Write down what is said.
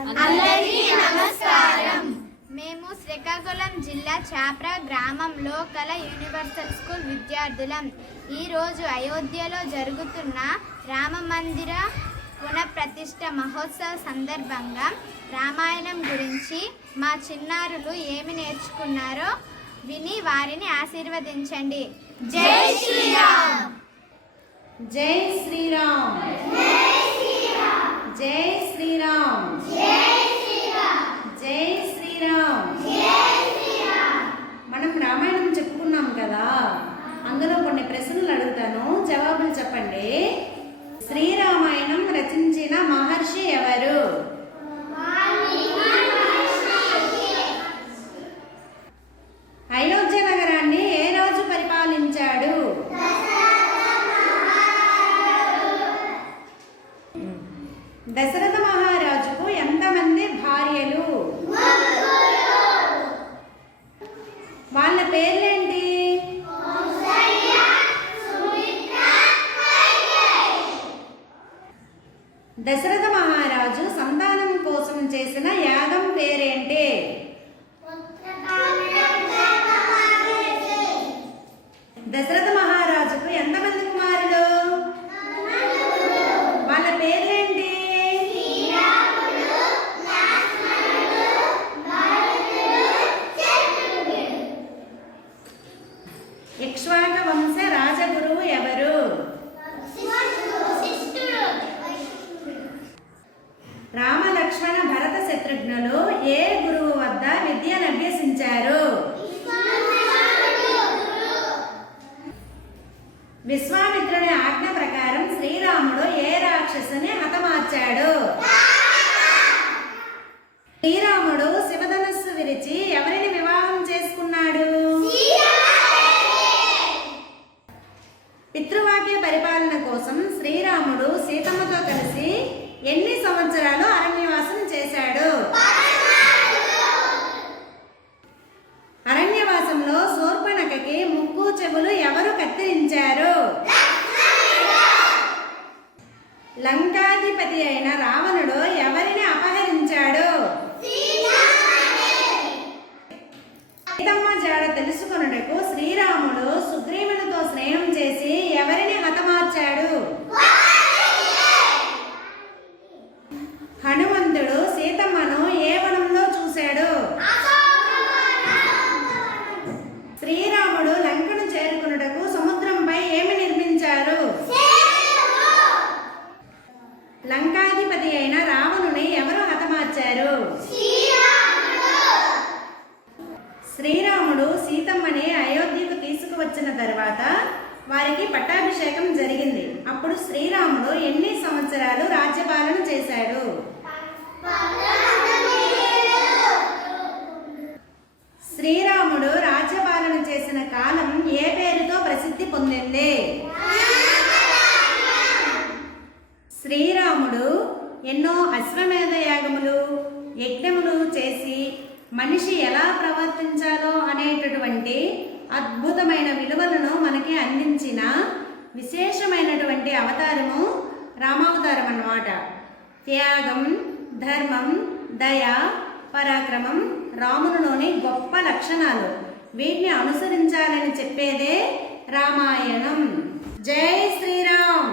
అందరికీ నమస్కారం. మేము శ్రీకాకుళం జిల్లా చాప్రా గ్రామంలో కల యూనివర్సల్ స్కూల్ విద్యార్థులం. ఈరోజు అయోధ్యలో జరుగుతున్న రామ మందిర పునఃప్రతిష్ఠ మహోత్సవ సందర్భంగా రామాయణం గురించి మా చిన్నారులు ఏమి నేర్చుకున్నారో విని వారిని ఆశీర్వదించండి. జై శ్రీరామ్. జై శ్రీరామ్. దశరథ మహారాజు సంతానం కోసం చేసిన యా ఆజ్ఞ ప్రకారం శ్రీరాముడు ఏ రాక్షసుని హతమార్చాడు? శ్రీరాముడు శివధనస్సు విరిచి ఎవరిని వివాహం చేసుకున్నాడు? పితృవాక్య పరిపాలన కోసం శ్రీరాముడు సీతమ్మతో కలిసి ఎన్ని సంవత్సరాలు లంకాధిపతి అయిన రావణుడు ఎవరిని అపహరించాడు? సీతమ్మ జాడ తెలుసుకొనుటకు శ్రీరాముడు సుగ్రీవునితో స్నేహం చేసి ఎవరిని హతమార్చాడు హనుమంతుడు సీతమ్మను ఏ వనంలో చూశాడు శ్రీరాముడు లంకను చేరుకున్నటకు సముద్రంపై ఏమి నిర్మించారు లంకాధిపతి అయిన రావణుని ఎవరు హతమార్చారు? శ్రీరాముడు సీతమ్మని అయోధ్యకు తీసుకువచ్చిన తర్వాత వారికి పట్టాభిషేకం జరిగింది. అప్పుడు శ్రీరాముడు ఎన్ని సంవత్సరాలు రాజ్యపాలన చేశాడు? శ్రీరాముడు రాజ్యపాలన చేసిన కాలం ఏ పేరుతో ప్రసిద్ధి పొందింది? శ్రీరాముడు ఎన్నో అశ్వమేధ యాగములు యజ్ఞములు చేసి మనిషి ఎలా ప్రవర్తించాలో అనేటటువంటి అద్భుతమైన విలువలను మనకి అందించిన విశేషమైనటువంటి అవతారము రామావతారం అన్నమాట. త్యాగం ధర్మం దయ పరాక్రమం రామునిలోని గొప్ప లక్షణాలు. వీటిని అనుసరించాలని చెప్పేదే రామాయణం. జై శ్రీరామ్!